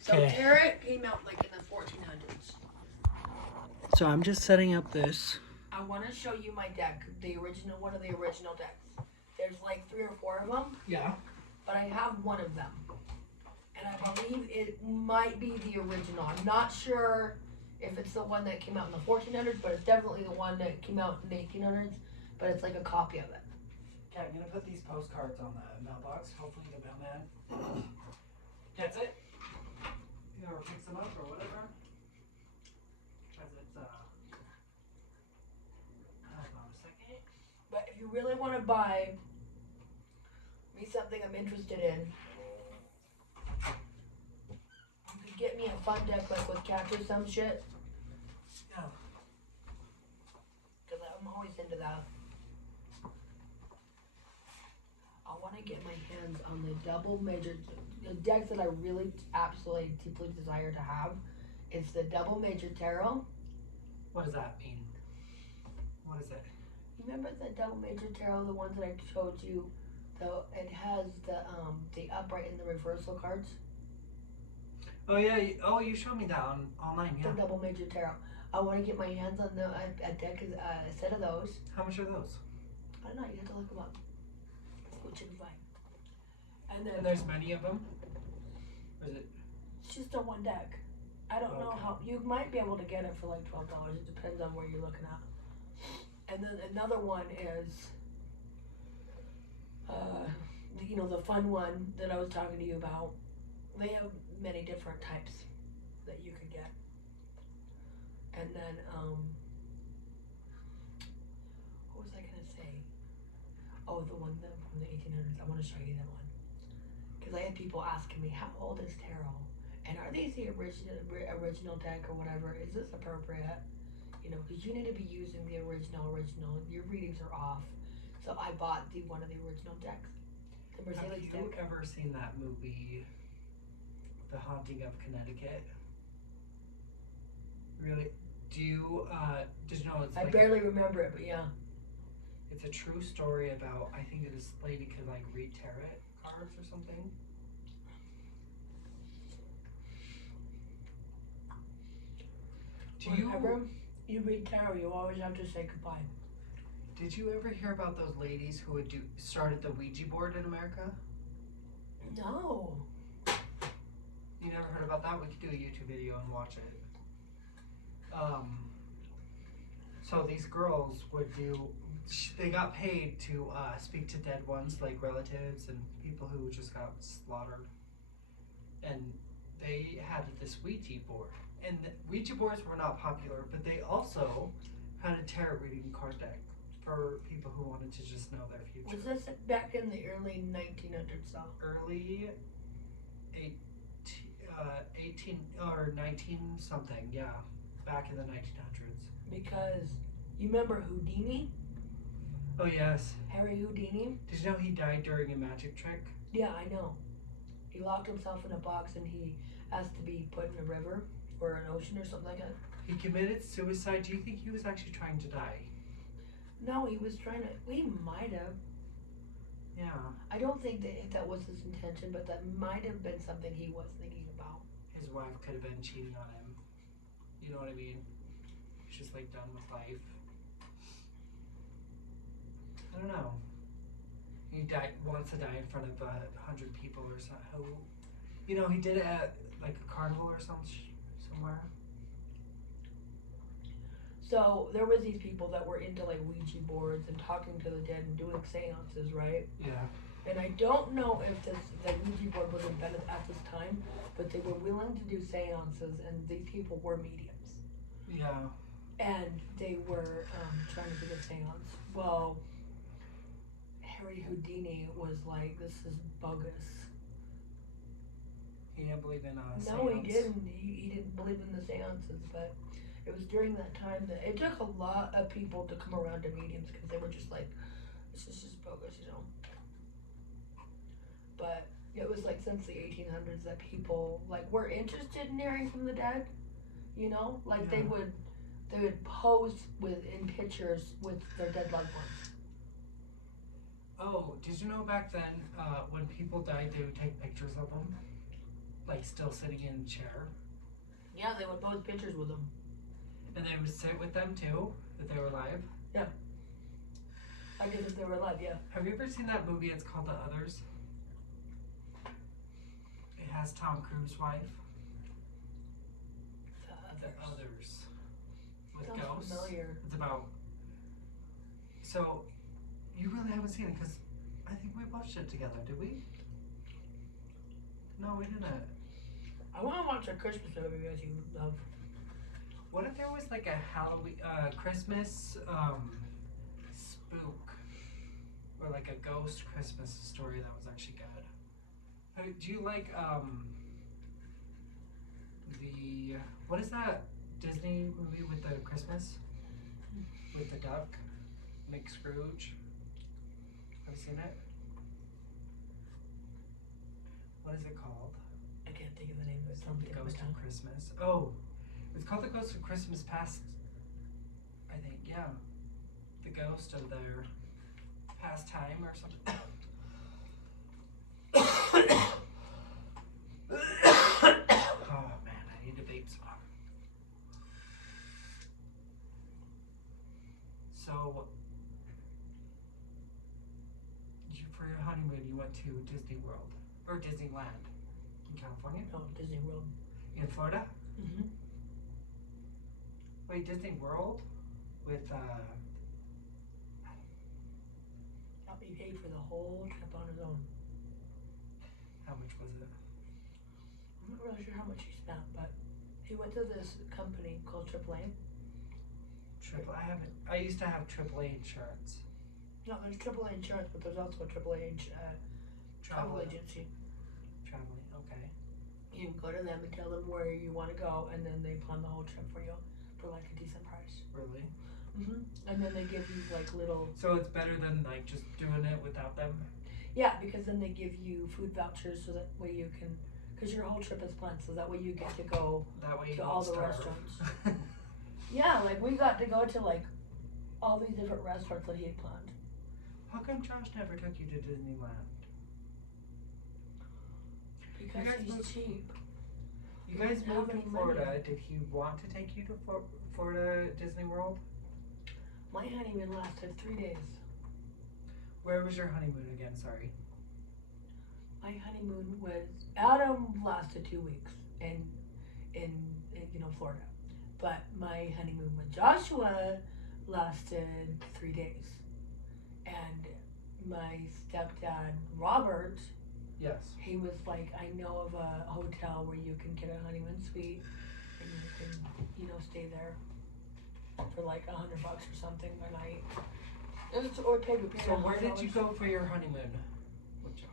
So Okay. tarot came out like in the 1400s. So I'm just setting up this. I want to show you my deck, the original, one of the original decks. There's like 3 or 4 of them, Yeah. but I have one of them. And I believe it might be the original. I'm not sure if it's the one that came out in the 1400s, but it's definitely the one that came out in the 1800s, but it's like a copy of it. Okay, I'm gonna put these postcards on the mailbox. Hopefully the mailman gets it. Or picks them up or whatever. Because it's hold on a second. But if you really want to buy me something I'm interested in, you could get me a fun deck like with cats or some shit. Yeah. Because I'm always into that. I want to get my hands on the double major decks that I really absolutely deeply desire to have. It's the double major tarot. What does that mean? What is it? Remember the double major tarot, the ones that I showed you? It has the upright and the reversal cards. Oh yeah. You showed me that on online. Yeah. The double major tarot. I want to get my hands on a deck, a set of those. How much are those? I don't know. You have to look them up. Which is fine. And then And there's many of them. Or is it? it's just a one deck. I don't know Okay. how you might be able to get it for like $12. It depends on where you're looking at. And then another one is, the fun one that I was talking to you about. They have many different types that you could get. And then, what was I gonna say? Oh, the one from the 1800s. I want to show you that one. Because I had people asking me, how old is tarot? And are these the original deck or whatever? Is this appropriate? Because you need to be using the original. Your readings are off. So I bought one of the original decks. The Have Mercedes you deck. ever seen that movie, The Haunting of Connecticut? Really? Did you know it's I like barely remember it, but yeah. it's a true story about, I think this lady could like read tarot cards or something. Whenever you read tarot, you always have to say goodbye. Did you ever hear about those ladies who would started the Ouija board in America? No. You never heard about that? We could do a YouTube video and watch it. So these girls would they got paid to speak to dead ones, like relatives and people who just got slaughtered. And they had this Ouija board. And the Ouija boards were not popular, but they also had a tarot reading card deck for people who wanted to just know their future. Was this back in the early 1900s though? Early 18 or 19 something, yeah, back in the 1900s. Because you remember Houdini? Oh yes. Harry Houdini? Did you know he died during a magic trick? Yeah, I know. He locked himself in a box and he asked to be put in a river or an ocean or something like that. He committed suicide. Do you think he was actually trying to die? No, he was trying to. We might have. Yeah. I don't think that was his intention, but that might have been something he was thinking about. His wife could have been cheating on him. You know what I mean? He's just like done with life. I don't know. He wants to die in front of 100 people or something. He did it at like a carnival or somewhere. So there was these people that were into like Ouija boards and talking to the dead and doing seances, right? Yeah. And I don't know if the Ouija board was invented at this time, but they were willing to do seances, and these people were mediums. Yeah. And they were trying to do the seance. Well, Harry Houdini was like, this is bogus. He didn't believe in No, seance. he didn't. He didn't believe in the seances, but it was during that time that it took a lot of people to come around to mediums because they were just like, this is just bogus, But it was like since the 1800s that people like were interested in hearing from the dead, like Yeah. they would pose in pictures with their dead loved ones. Oh, did you know back then when people died, they would take pictures of them? like still sitting in a chair, Yeah, they would post pictures with them. and they would sit with them too if they were alive. I guess if they were alive, yeah. Have you ever seen that movie? It's called The Others. It has Tom Cruise's wife. The Others. With Sounds ghosts. familiar. It's about. So, you really haven't seen it because I think we watched it together. Did we? No, we didn't. I want to watch a Christmas movie as you love. What if there was like a Halloween, Christmas, spook, or like a ghost Christmas story that was actually good? Do you like the what is that Disney movie with the Christmas with the duck, Nick Scrooge? Have you seen it? What is it called? I can't think of the name of it. Something The Ghost like of Christmas. Oh, it's called The Ghost of Christmas Past. I think, yeah. The ghost of their past time or something. Oh man, I need a vape spot. So, for your honeymoon, you went to Disney World or Disneyland in California? No, Disney World. In Florida? Mm-hmm. Wait, Disney World with Helped me pay for the whole trip on his own. how much was it? I'm not really sure how much he spent, but he went to this company called AAA. I used to have AAA insurance. No, there's AAA insurance, but there's also a AAA travel agency. Traveling, okay. You go to them and tell them where you want to go, and then they plan the whole trip for you for like a decent price. Really? Mm-hmm. And then they give you like little. So it's better than like just doing it without them? Yeah, because then they give you food vouchers so that way you can, because your whole trip is planned, so that way you get to go That way you to don't all the starve. restaurants. Yeah, like we got to go to like all these different restaurants that he had planned. How come Josh never took you to Disneyland? Because guys he's moved- cheap. You guys didn't have moved to any Florida. money. Did he want to take you to Florida Disney World? My honeymoon lasted 3 days. Where was your honeymoon again? Sorry. My honeymoon was Adam lasted 2 weeks in Florida, but my honeymoon with Joshua lasted 3 days, and my stepdad Robert, Yes. he was like, I know of a hotel where you can get a honeymoon suite, and you can stay there for like $100 or something a night. It was or paid with So where did you go for your honeymoon with Josh?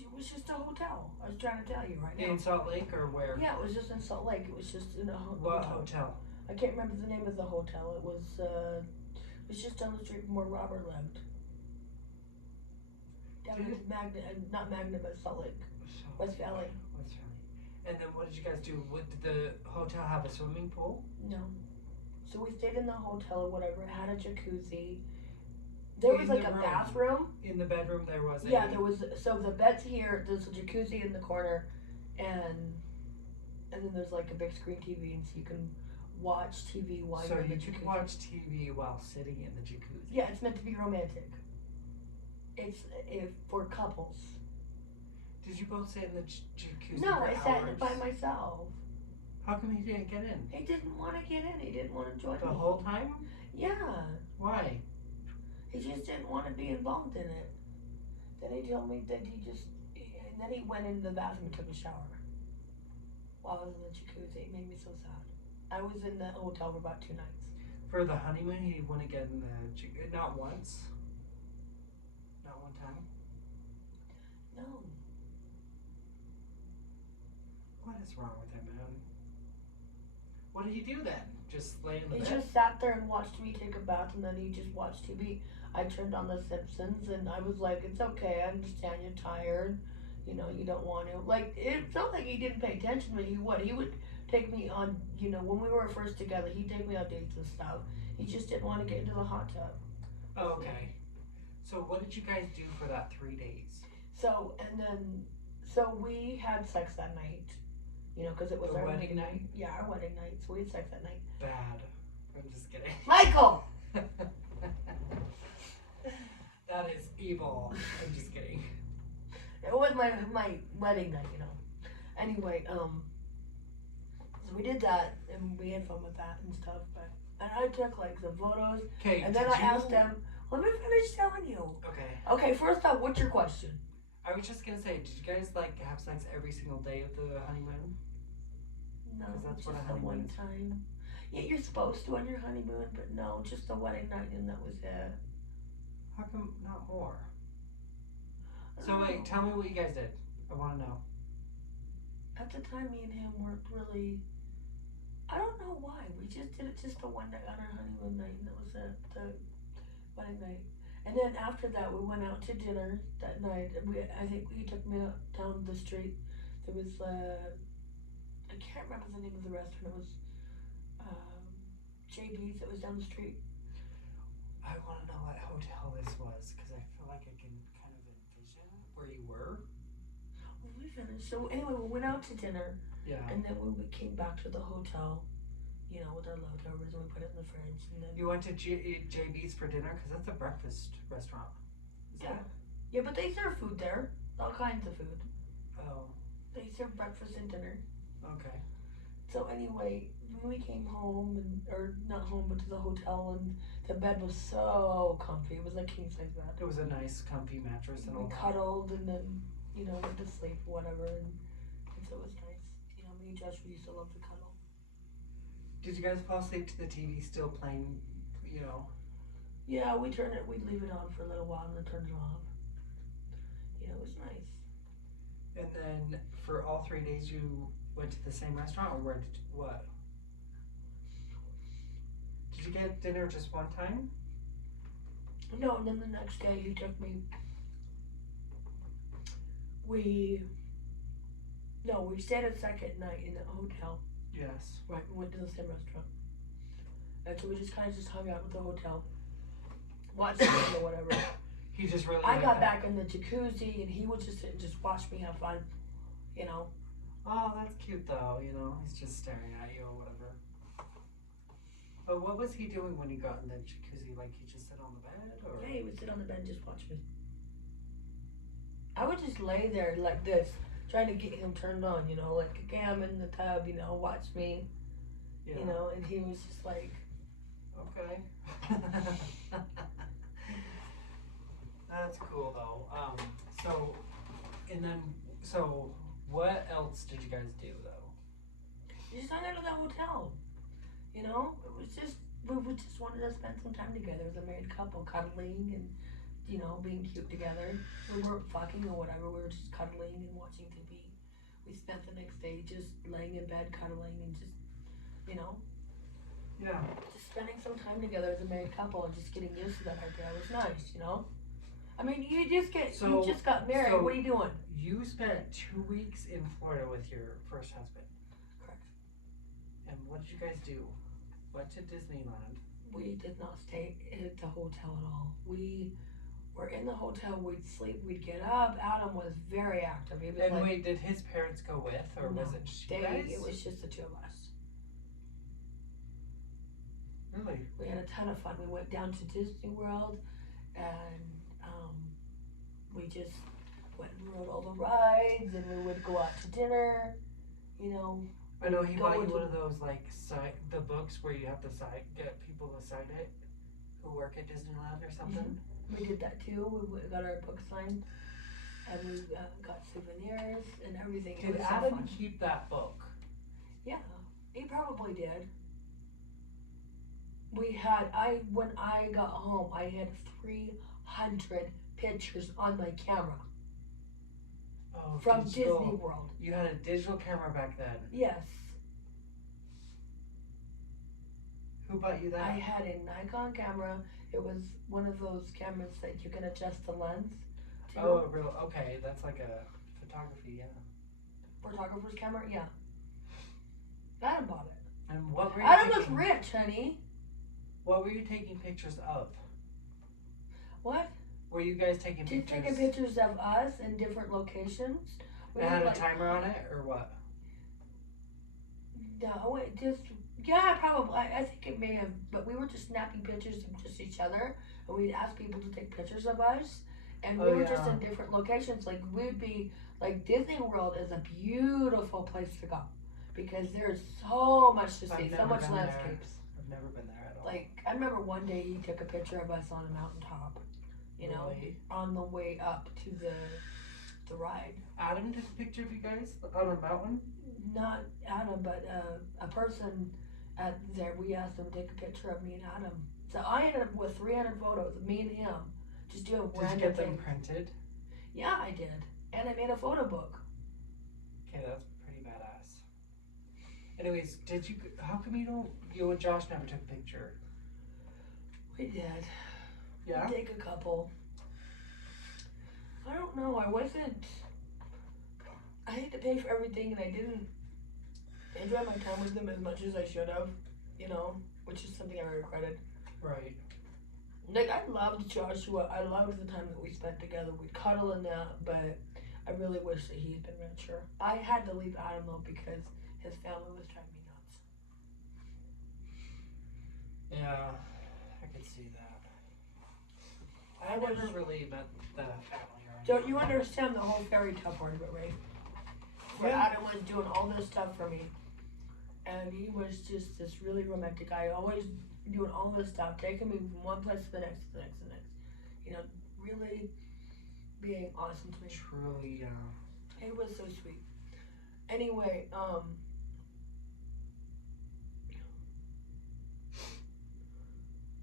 It was just a hotel. I was trying to tell you right now. In Salt Lake or where? Yeah, it was just in Salt Lake. It was just in a What hotel. hotel? I can't remember the name of the hotel. It was just down the street from where Robert lived. Down in not Magna, but Salt Lake, West Valley. West Valley. And then what did you guys do? Did the hotel have a swimming pool? No. So we stayed in the hotel or whatever. It had a jacuzzi. There was In like the a room. bathroom. In the bedroom there was Yeah, there was. So the bed's here. There's a jacuzzi in the corner, and then there's like a big screen TV, and so you can watch TV while So you're in the you jacuzzi. can watch TV while sitting in the jacuzzi. Yeah, it's meant to be romantic. It's for couples. Did you both sit in the jacuzzi No, for I hours? sat in it by myself. How come he didn't get in? He didn't want to get in. He didn't want to join The me. whole time? Yeah, Why? he just didn't want to be involved in it. Then he told me that and then he went into the bathroom and took a shower while I was in the jacuzzi. It made me so sad. I was in the hotel for about 2 nights. For the honeymoon, he wouldn't get in the jacuzzi. Not once. Not one time. No. What is wrong with him, man? What did he do then? Just lay in the He bed? just sat there and watched me take a bath, and then he just watched TV. I turned on The Simpsons, and I was like, it's okay, I understand you're tired. You don't want to. Like, it's not like he didn't pay attention, but he would. He would take me on, when we were first together, he'd take me on dates and stuff. He just didn't want to get into the hot tub. Okay. So what did you guys do for that 3 days? So So we had sex that night, you know, because it was The our wedding night? Yeah, our wedding night. So we had sex that night. Bad. I'm just kidding. Michael! That is evil. I'm just kidding. It was my wedding night, you know. Anyway, so we did that, and we had fun with that and stuff, and I took, like, some photos, Okay. and then I asked them, let me finish telling you. Okay. Okay, first off, what's your question? I was just gonna say, did you guys like have sex every single day of the honeymoon? No, 'Cause that's just what a the honeymoon one is. time. Yeah, you're supposed to on your honeymoon, but no, just the wedding night, and that was it. How come not more? I So don't wait, know. tell me what you guys did. I want to know. At the time, me and him weren't really. I don't know why. We just did it just the one night on our honeymoon night, and that was it, the wedding night. And then after that, we went out to dinner that night. I think he took me out down the street. There was I can't remember the name of the restaurant. It was JB's. It was down the street. I want to know what hotel this was because I feel like I can kind of envision where you were. Well, we finished. So anyway, we went out to dinner, Yeah. and then we came back to the hotel. You know, with our leftovers, and we put it in the fridge, and then. You went to JB's for dinner because that's a breakfast restaurant. Is Yeah. that? Yeah, but they serve food there. All kinds of food. Oh, They serve breakfast and dinner. okay. So anyway, when we came home, or not home, but to the hotel, and the bed was so comfy. It was like king size bed. It was a nice, comfy mattress and all We that. cuddled, and then, you know, went to sleep, whatever, and so it was nice. You know, me and Josh, we used to love to cuddle. Did you guys fall asleep to the TV still playing, you know? Yeah, we'd leave it on for a little while and then turn it off. You know, it was nice. And then for all 3 days you went to the same restaurant or where did you, what? Did you get dinner just one time? No, and then the next day he took me. We stayed a second night in the hotel. Yes. Right, we went to the same restaurant. And so we just kind of just hung out with the hotel. Watched TV or whatever. He just really I liked got that. back in the jacuzzi, and he would just sit and just watch me have fun. You know. Oh, that's cute though, you know, he's just staring at you or whatever. But what was he doing when he got in the jacuzzi? Like he just sit on the bed or? Yeah, he would sit on the bed and just watch me. I would just lay there like this, trying to get him turned on, you know, like, okay, I'm in the tub, you know, watch me, Yeah. you know, and he was just like, Okay. That's cool though. So what else did you guys do though? we just hung out at the hotel, you know, it was just, we just wanted to spend some time together as a married couple, cuddling and, you know, being cute together. We weren't fucking or whatever, we were just cuddling and watching TV. We spent the next day just laying in bed, cuddling, and just, you know, Yeah. just spending some time together as a married couple and just getting used to that idea was nice, you know? I mean, you just got married, so- what are you doing? You spent 2 weeks in Florida with your first husband. Correct. And what did you guys do? Went to Disneyland. We did not stay at the hotel at all. We were in the hotel, we'd sleep, we'd get up. Adam was very active. He was And like, wait, did his parents go with or was No, it just you guys? it was just the two of us. Really? We had a ton of fun. We went down to Disney World, and we just went and rode all the rides, and we would go out to dinner, you know. I know he Go bought you into- one of those like the books where you have to get people to sign it who work at Disneyland or something. We did that too. We got our book signed, and we got souvenirs and everything. It Did was so Adam fun. keep that book? Yeah, he probably did. When I got home, I had 300 pictures on my camera Oh, from digital. Disney World. You had a digital camera back then. Yes, Who bought you that? I had a Nikon camera. It was one of those cameras that you can adjust the lens to. Oh, real? Okay, that's like a photography, yeah. Photographer's camera, yeah. Adam bought it. And what were you Adam was taking? rich, honey. What were you taking pictures of? What? Were you guys taking Just pictures? taking pictures of us in different locations, It had a timer on it, or what? No, it just, yeah, probably. I think it may have, but we were just snapping pictures of just each other, and we'd ask people to take pictures of us, and we Oh, were just yeah. in different locations. Like, we'd be, like, Disney World is a beautiful place to go, because there's so much to see, I've so never much been there. landscapes. I've never been there at all. Like, I remember one day he took a picture of us on a mountaintop, you know, Really? on the way up to the ride. Adam took a picture of you guys on a mountain? Not Adam, but a person at there. We asked him to take a picture of me and Adam. So I ended up with 300 photos of me and him, just doing Did you random get them things. printed? Yeah, I did, and I made a photo book. Okay, that's pretty badass. Anyways, how come you and Josh never took a picture? We did. Yeah? We take a couple. I don't know. I had to pay for everything, and I didn't enjoy my time with them as much as I should have. You know, which is something I regretted. Right. Like, I loved Joshua. I loved the time that we spent together. We'd cuddle and that, but I really wish that he had been richer. I had to leave Adam though because his family was driving me nuts. Yeah, I could see that. I never really met the family or Don't anything. you understand the whole fairy tale part of it, right? Where Yeah. Adam was doing all this stuff for me. And he was just this really romantic guy, always doing all this stuff, taking me from one place to the next, to the next, to the next. You know, really being awesome to me. Truly, yeah. It was so sweet. Anyway,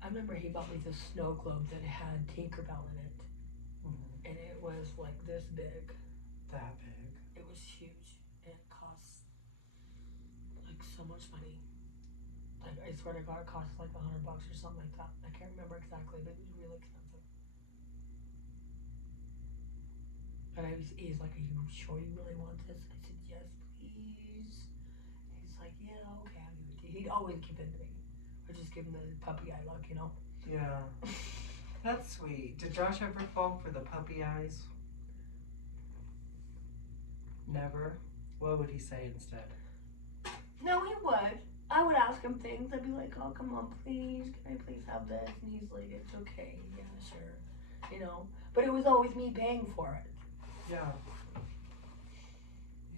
I remember he bought me this snow globe that had Tinkerbell in it. Mhm. And it was like this big. That big. It was huge. And it cost like so much money. Like, I swear to God, it cost like $100 or something like that. I can't remember exactly, but it was really expensive. And he's like, "Are you sure you really want this?" I said, "Yes, please." And he's like, "Yeah, okay, I'll give it to you." He'd always give it to me. Or just give him the puppy eye look, you know? Yeah. That's sweet. Did Josh ever fall for the puppy eyes? Never? What would he say instead? No, he would. I would ask him things. I'd be like, "Oh, come on, please. Can I please have this?" And he's like, "It's okay. Yeah, sure." You know? But it was always me paying for it. Yeah.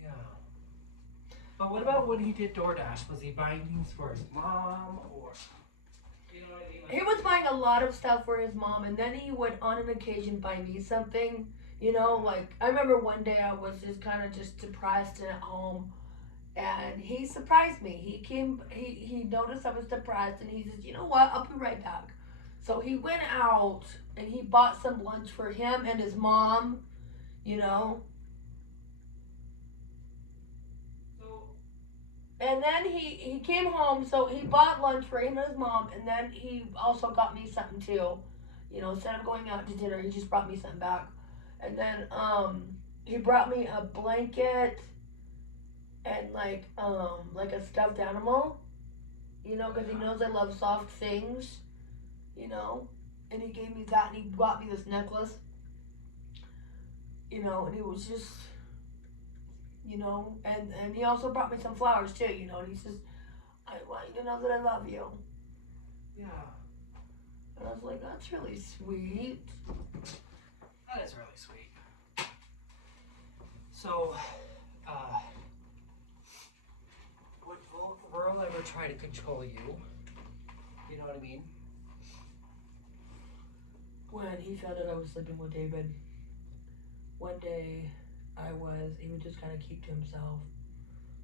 Yeah. But what about when he did DoorDash? Was he buying things for his mom or? You know what I mean? He was buying a lot of stuff for his mom, and then he would, on an occasion, buy me something. You know, like, I remember one day I was just kind of just depressed and at home, and he surprised me. He noticed I was depressed, and he says, "You know what, I'll be right back." So he went out, and he bought some lunch for him and his mom, you know. And then he came home, so he bought lunch for him and his mom, and then he also got me something too. You know, instead of going out to dinner, he just brought me something back. And then he brought me a blanket and like a stuffed animal, you know, because he knows I love soft things, you know. And he gave me that, and he bought me this necklace, you know, and it was just, you know, and he also brought me some flowers too, you know, and he says, "I want you to know that I love you." Yeah. And I was like, "That's really sweet." That is really sweet. So, would Earl ever try to control you? You know what I mean? When he found out I was sleeping with David, one day he would just kind of keep to himself.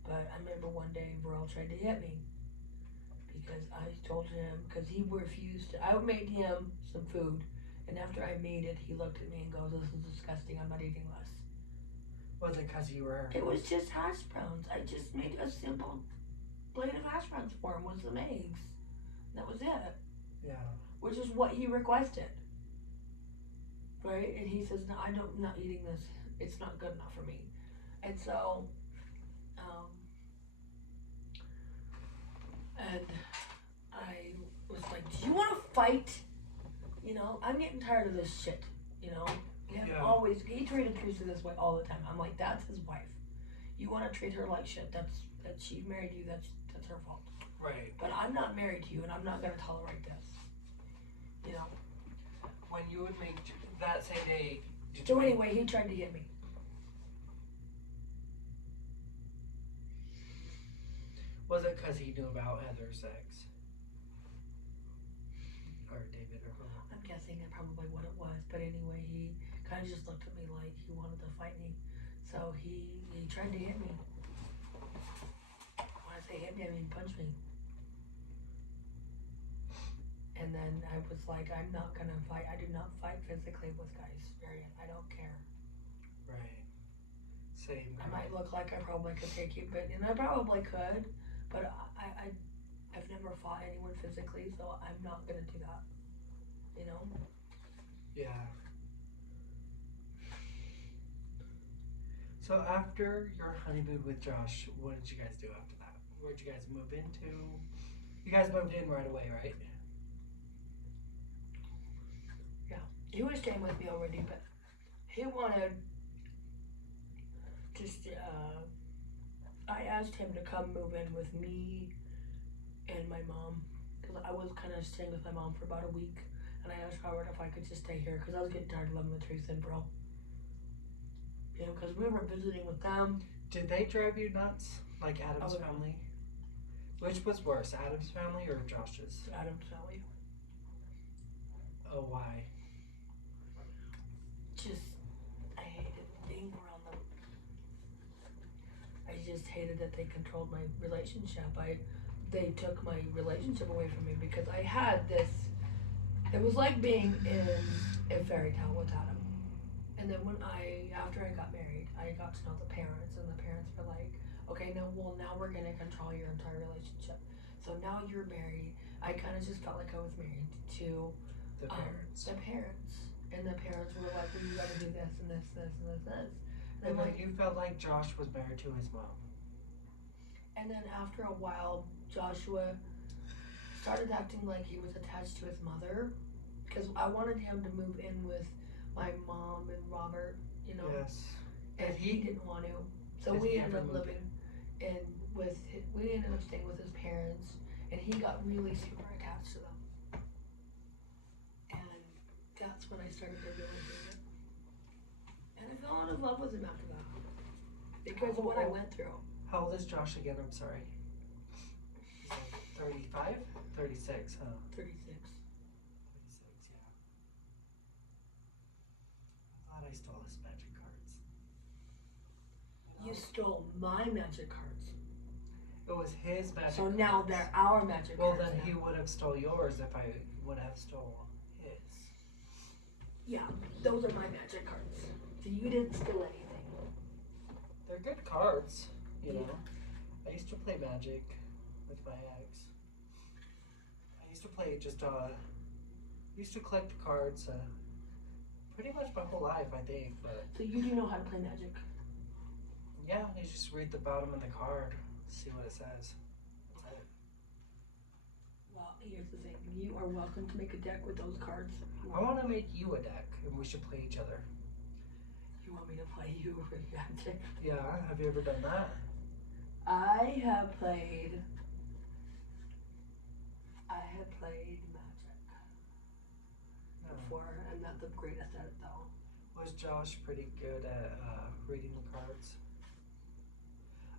But I remember one day Verl tried to hit me because I told him, because he refused to, I made him some food, and after I made it, he looked at me and goes, "This is disgusting, I'm not eating this." Was it because you were? It was just hash browns. I just made a simple plate of hash browns for him with some eggs. That was it. Yeah. Which is what he requested. Right? And he says, "No, I'm not eating this. It's not good enough for me." And so, and I was like, "Do you want to fight? You know, I'm getting tired of this shit, you know?" Yeah. Always, he treated Teresa this way all the time. I'm like, that's his wife. You want to treat her like shit, that she married you, that's her fault. Right. But I'm not married to you, and I'm not gonna tolerate this. You know. When you would make that same day. So anyway, he tried to hit me. Was it because he knew about Heather's sex? Or David or whoever? I'm guessing that's probably what it was. But anyway, he kind of just looked at me like he wanted to fight me. So he tried to hit me. When I say hit me, I mean punch me. And then I was like, I'm not gonna fight. I do not fight physically with guys. Period. I don't care. Right. Same. I might look like I probably could take you, and I probably could, but I've never fought anyone physically, so I'm not gonna do that. You know? Yeah. So after your honeymoon with Josh, what did you guys do after that? Where'd you guys move into? You guys moved in right away, right? He was staying with me already, but he wanted just, I asked him to come move in with me and my mom, because I was kind of staying with my mom for about a week, and I asked Robert if I could just stay here, because I was getting tired of living with Teresa and Bro. You know, because we were visiting with them. Did they drive you nuts? Like Adam's family? Which was worse, Adam's family or Josh's? Adam's family. Oh, why? I hated being around them. I just hated that they controlled my relationship. They took my relationship away from me because I had this, it was like being in a fairy tale with Adam. And then after I got married, I got to know the parents, and the parents were like, okay, now we're gonna control your entire relationship. So now you're married. I kind of just felt like I was married to the parents. And the parents were like, well, you gotta do this and this, this, and this, this. And then you felt like Josh was married to his mom. And then after a while, Joshua started acting like he was attached to his mother. Because I wanted him to move in with my mom and Robert, you know. Yes. And he didn't want to. So we ended up living we ended up staying with his parents. And he got really super attached to them. That's when I started to really hate it. And I fell out of love with him after that. Because of what I went through. How old is Josh again? I'm sorry. He's like 35? 36, huh? 36. 36, yeah. I thought I stole his magic cards. You stole my magic cards. It was his magic cards. So now they're our magic well, cards. Well, then now. he would have stole yours if I would have stole his. Yeah, those are my magic cards. So you didn't steal anything. They're good cards, you know. I used to play Magic with my ex. I used to play used to collect the cards pretty much my whole life, I think. But so you do know how to play Magic? Yeah, you just read the bottom of the card, see what it says. That's it. Well, here's the thing. You are welcome to make a deck with those cards. I want to make you a deck, and we should play each other. You want me to play you with Magic? Yeah, have you ever done that? I have played Magic before. I'm not the greatest at it though. Was Josh pretty good at reading the cards?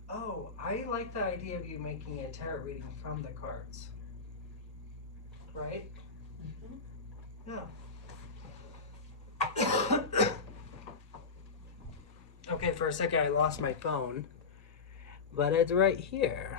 Oh, I like the idea of you making a tarot reading from the cards. Right? Mm-hmm. Yeah. Okay, for a second I lost my phone, but it's right here.